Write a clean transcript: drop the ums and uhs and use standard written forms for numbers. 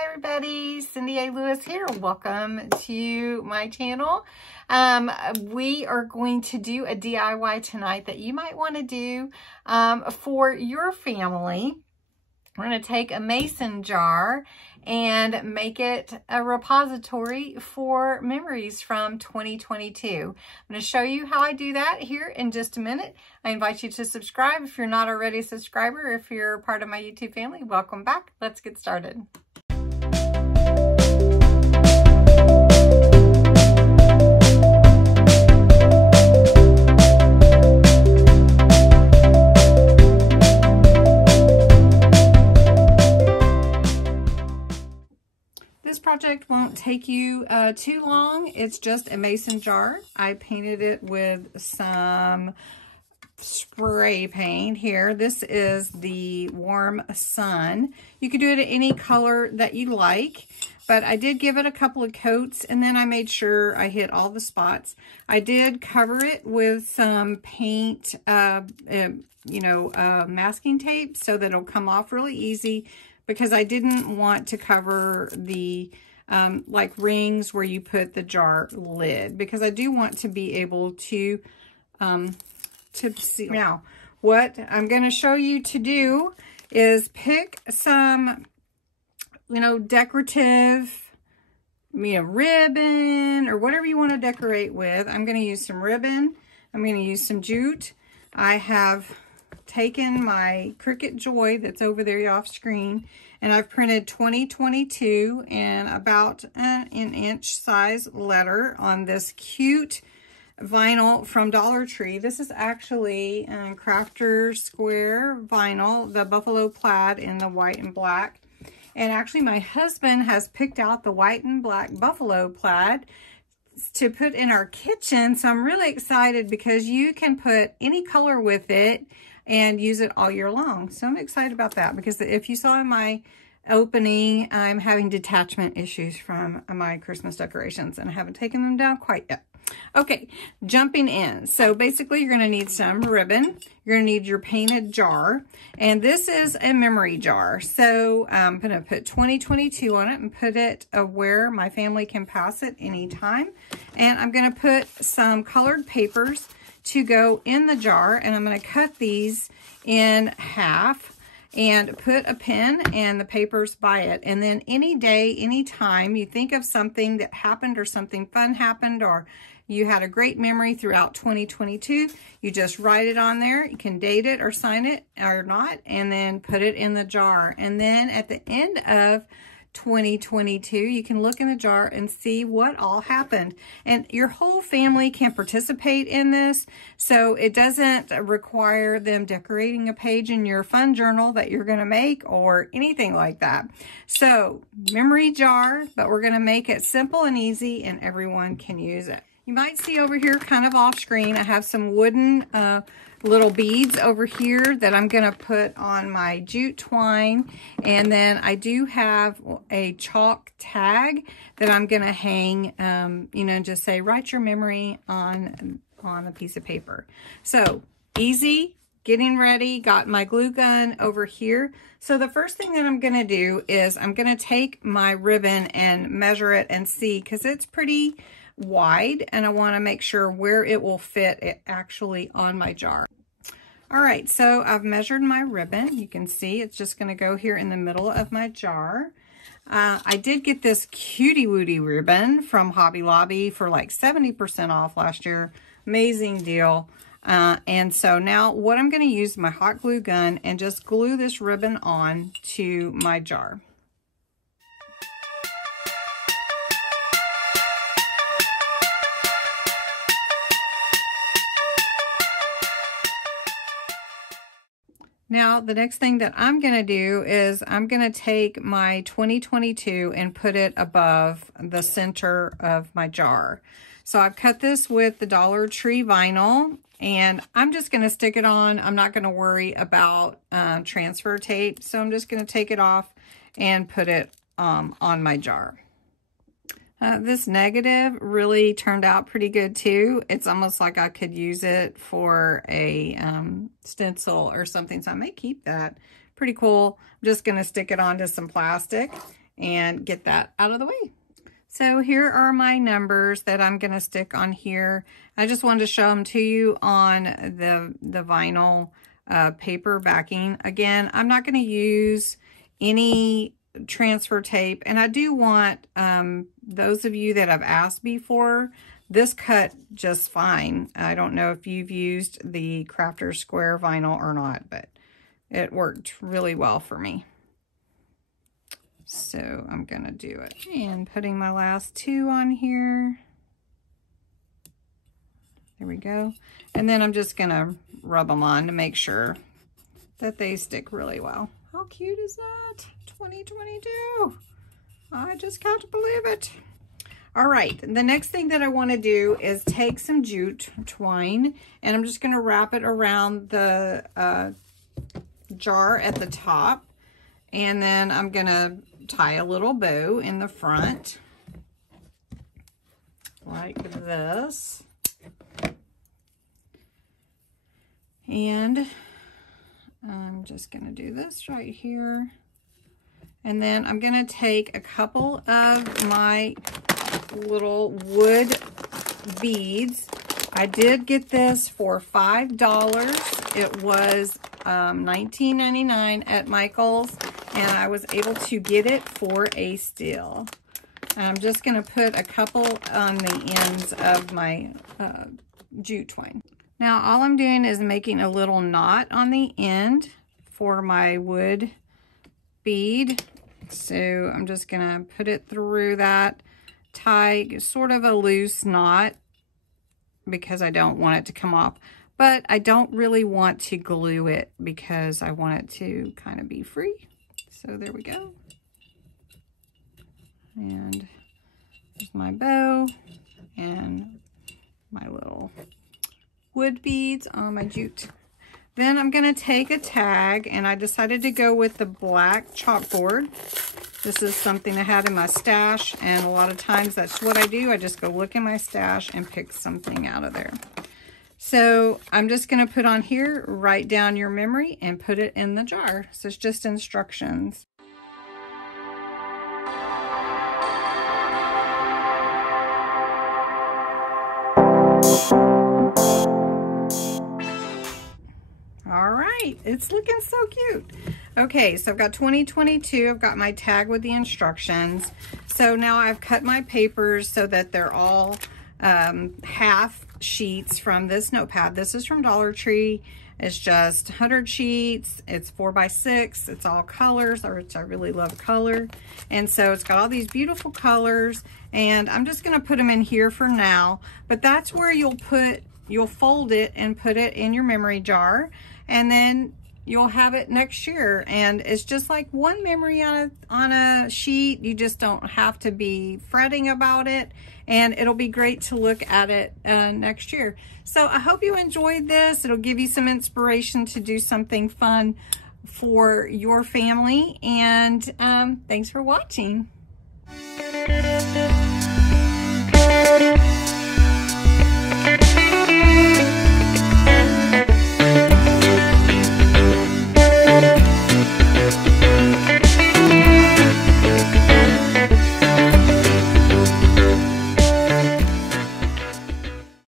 Hi everybody, Cindy A. Lewis here. Welcome to my channel. We are going to do a DIY tonight that you might want to do for your family. We're going to take a mason jar and make it a repository for memories from 2022. I'm going to show you how I do that here in just a minute. I invite you to subscribe if you're not already a subscriber. If you're part of my YouTube family, welcome back. Let's get started. Project won't take you too long. It's just a mason jar. I painted it with some spray paint here. This is the Warm Sun. You could do it any color that you like, but I did give it a couple of coats and then I made sure I hit all the spots. I did cover it with some paint, masking tape so that it'll come off really easy, because I didn't want to cover the like rings where you put the jar lid, because I do want to be able to see. Now, what I'm going to show you to do is pick some, decorative, ribbon or whatever you want to decorate with. I'm going to use some ribbon. I'm going to use some jute. I have taken my Cricut Joy that's over there off screen, and I've printed 2022 in about an inch size letter on this cute vinyl from Dollar Tree. This is actually Crafter Square vinyl, the buffalo plaid in the white and black. And actually my husband has picked out the white and black buffalo plaid to put in our kitchen. So I'm really excited because you can put any color with it and use it all year long. So I'm excited about that, because if you saw in my opening, I'm having detachment issues from my Christmas decorations and I haven't taken them down quite yet. Okay, jumping in. So basically you're going to need some ribbon. You're going to need your painted jar. And this is a memory jar. So I'm going to put 2022 on it and put it where my family can pass it anytime. And I'm going to put some colored papers to go in the jar, and I'm going to cut these in half and put a pen and the papers by it. And then any day, any time you think of something that happened or something fun happened, or you had a great memory throughout 2022, you just write it on there. You can date it or sign it or not, and then put it in the jar. And then at the end of 2022, you can look in the jar and see what all happened, and your whole family can participate in this, so it doesn't require them decorating a page in your fun journal that you're going to make or anything like that. So memory jar, but we're going to make it simple and easy and everyone can use it. You might see over here kind of off screen, I have some wooden little beads over here that I'm going to put on my jute twine. And then I do have a chalk tag that I'm going to hang, just say, write your memory on a piece of paper. So easy, getting ready, got my glue gun over here. So the first thing that I'm going to do is I'm going to take my ribbon and measure it and see, because it's pretty wide and I want to make sure where it will fit it actually on my jar. All right, so I've measured my ribbon. You can see it's just going to go here in the middle of my jar. I did get this Cutie Wootie ribbon from Hobby Lobby for like 70% off last year. Amazing deal. And so now what I'm going to use my hot glue gun and just glue this ribbon on to my jar. Now, the next thing that I'm going to do is I'm going to take my 2022 and put it above the center of my jar. So I've cut this with the Dollar Tree vinyl, and I'm just going to stick it on. I'm not going to worry about transfer tape, so I'm just going to take it off and put it on my jar. This negative really turned out pretty good too. It's almost like I could use it for a stencil or something, so I may keep that. Pretty cool. I'm just going to stick it onto some plastic and get that out of the way. So here are my numbers that I'm going to stick on here. I just wanted to show them to you on the vinyl paper backing. Again, I'm not going to use any transfer tape, and I do want those of you that have asked before, this cut just fine. I don't know if you've used the Crafter Square vinyl or not, but it worked really well for me. So I'm going to do it. And putting my last 2 on here. There we go. And then I'm just going to rub them on to make sure that they stick really well. How cute is that? 2022. I just can't believe it. All right, the next thing that I want to do is take some jute twine, and I'm just going to wrap it around the jar at the top, and then I'm going to tie a little bow in the front like this. And I'm just going to do this right here. And then I'm going to take a couple of my little wood beads. I did get this for $5. It was $19.99 at Michael's, and I was able to get it for a steal. I'm just going to put a couple on the ends of my jute twine. Now all I'm doing is making a little knot on the end for my wood bead. So I'm just going to put it through that, tie sort of a loose knot because I don't want it to come off. But I don't really want to glue it because I want it to kind of be free. So there we go. And there's my bow and my little wood beads on my jute. Then I'm going to take a tag, and I decided to go with the black chalkboard. This is something I had in my stash, and a lot of times that's what I do. I just go look in my stash and pick something out of there. So I'm just going to put on here, write down your memory, and put it in the jar. So it's just instructions. All right, it's looking so cute. Okay, so I've got 2022. I've got my tag with the instructions. So now I've cut my papers so that they're all half sheets from this notepad. This is from Dollar Tree. It's just 100 sheets. It's 4x6. It's all colors, which I really love color. And so it's got all these beautiful colors. And I'm just going to put them in here for now. But that's where you'll fold it and put it in your memory jar. And then you'll have it next year. And it's just like one memory on a sheet. You just don't have to be fretting about it. And it'll be great to look at it next year. So I hope you enjoyed this. It'll give you some inspiration to do something fun for your family. And thanks for watching.